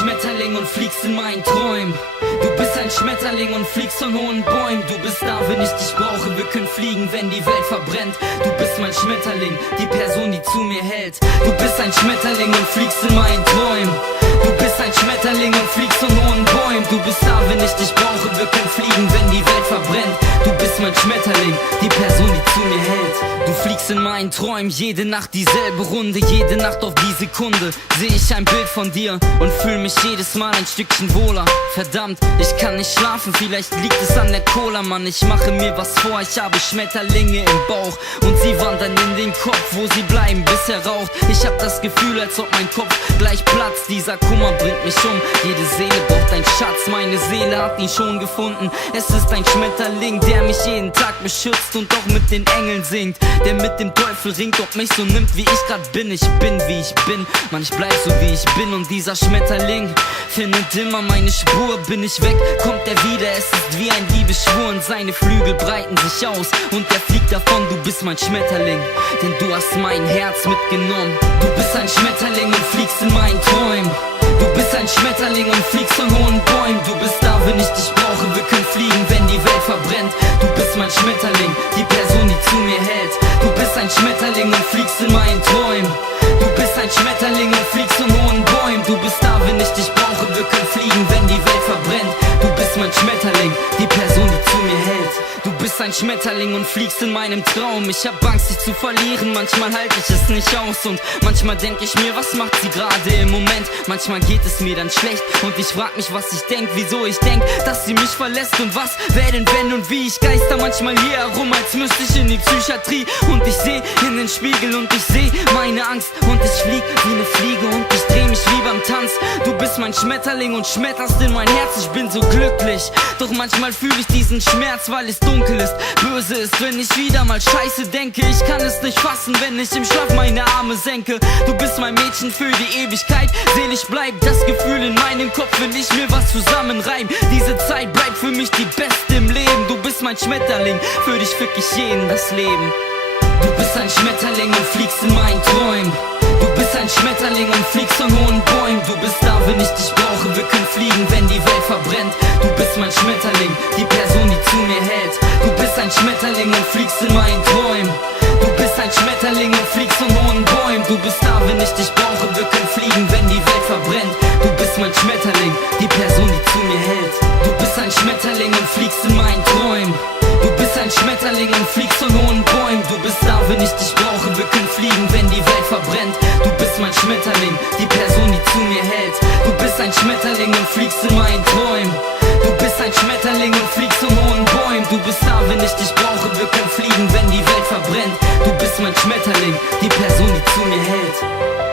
Schmetterling und fliegst in meinen Träumen. Du bist ein Schmetterling und fliegst von hohen Bäumen. Du bist da, wenn ich dich brauche, wir können fliegen, wenn die Welt verbrennt. Du bist mein Schmetterling, die Person, die zu mir hält. Du bist ein Schmetterling und fliegst in meinen Träumen. Du bist ein Schmetterling und fliegst von hohen Bäumen. Du bist da, wenn ich dich brauche, wir können fliegen, wenn die Welt verbrennt. Du bist mein Schmetterling, die Person, die zu mir hält. Du fliegst in meinen Träumen, jede Nacht dieselbe Runde. Jede Nacht auf die Sekunde sehe ich ein Bild von dir und fühle mich jedes Mal ein Stückchen wohler. Verdammt, ich kann nicht schlafen, vielleicht liegt es an der Cola, Mann. Ich mache mir was vor, ich habe Schmetterlinge im Bauch und sie wandern in den Kopf, wo sie bleiben, bis er raucht. Ich hab das Gefühl, als ob mein Kopf gleich platzt. Dieser Kummer bringt mich um, jede Seele braucht einen Schatz. Meine Seele hat ihn schon gefunden. Es ist ein Schmetterling, der mich jeden Tag beschützt und auch mit den Engeln singt, der mit dem Teufel ringt und mich so nimmt, wie ich grad bin. Ich bin, wie ich bin, Mann, ich bleib so, wie ich bin. Und dieser Schmetterling findet immer meine Spur. Bin ich weg, kommt er wieder. Es ist wie ein Liebesschwur und seine Flügel breiten sich aus und er fliegt davon. Du bist mein Schmetterling, denn du hast mein Herz mitgenommen. Du bist ein Schmetterling und fliegst in meinen Träumen. Du bist ein Schmetterling und fliegst von hohen Bäumen. Du bist da, wenn ich dich brauche, wir können fliegen, wenn die Welt verbrennt. Du bist mein Schmetterling, die Person, die zu mir hält. Du bist ein Schmetterling und fliegst in meinen Träumen. Du bist ein Schmetterling und fliegst von hohen Bäumen. Du bist da, wenn ich dich brauche, wir können fliegen, wenn die Welt verbrennt. Du bist mein Schmetterling, die Person, die zu mir hält. Du bist ein Schmetterling und fliegst in meinem Traum. Ich hab Angst, dich zu verlieren, manchmal halte ich es nicht aus. Und manchmal denk ich mir, was macht sie gerade im Moment? Manchmal geht es mir dann schlecht und ich frag mich, was ich denk, wieso ich denk, dass sie mich verlässt. Und was wäre denn wenn und wie? Ich geister manchmal hier herum, als müsste ich in die Psychiatrie. Und ich seh in den Spiegel und ich seh meine Angst. Und ich flieg wie eine Fliege und ich dreh mich wie beim Tanz. Du bist mein Schmetterling und schmetterst in mein Herz. Ich bin so glücklich, doch manchmal fühle ich diesen Schmerz, weil es dunkel ist. Böse ist, wenn ich wieder mal Scheiße denke. Ich kann es nicht fassen, wenn ich im Schlaf meine Arme senke. Du bist mein Mädchen für die Ewigkeit. Selig bleibt das Gefühl in meinem Kopf, wenn ich mir was zusammenreim. Diese Zeit bleibt für mich die beste im Leben. Du bist mein Schmetterling, für dich fick ich jeden das Leben. Du bist ein Schmetterling und fliegst in meinen Träumen. Du bist ein Schmetterling und fliegst von hohen Bäumen. Du bist da, wenn ich dich brauche, wir können fliegen, wenn die Welt verbrennt. Du bist mein Schmetterling, die Person, die zu mir hält. Du bist ein Schmetterling und fliegst in meinen Träumen. Du bist ein Schmetterling und fliegst von hohen Bäumen. Du bist da, wenn ich dich brauche, wir können fliegen, wenn die Welt verbrennt. Du bist mein Schmetterling, die Person, die zu mir hält. Du bist ein Schmetterling und fliegst in meinen Träumen. Du bist ein Schmetterling und fliegst von hohen Bäumen. Du bist da, wenn ich dich brauche, wir können fliegen, wenn die Welt verbrennt. Du bist mein Schmetterling, die Person, die zu mir hält. Du bist ein Schmetterling und fliegst in meinen Träumen. Du bist ein Schmetterling und fliegst von hohen Bäumen. Du bist da, wenn ich dich brauche, wir können fliegen, wenn die Welt verbrennt. Du bist mein Schmetterling, die Person, die zu mir hält.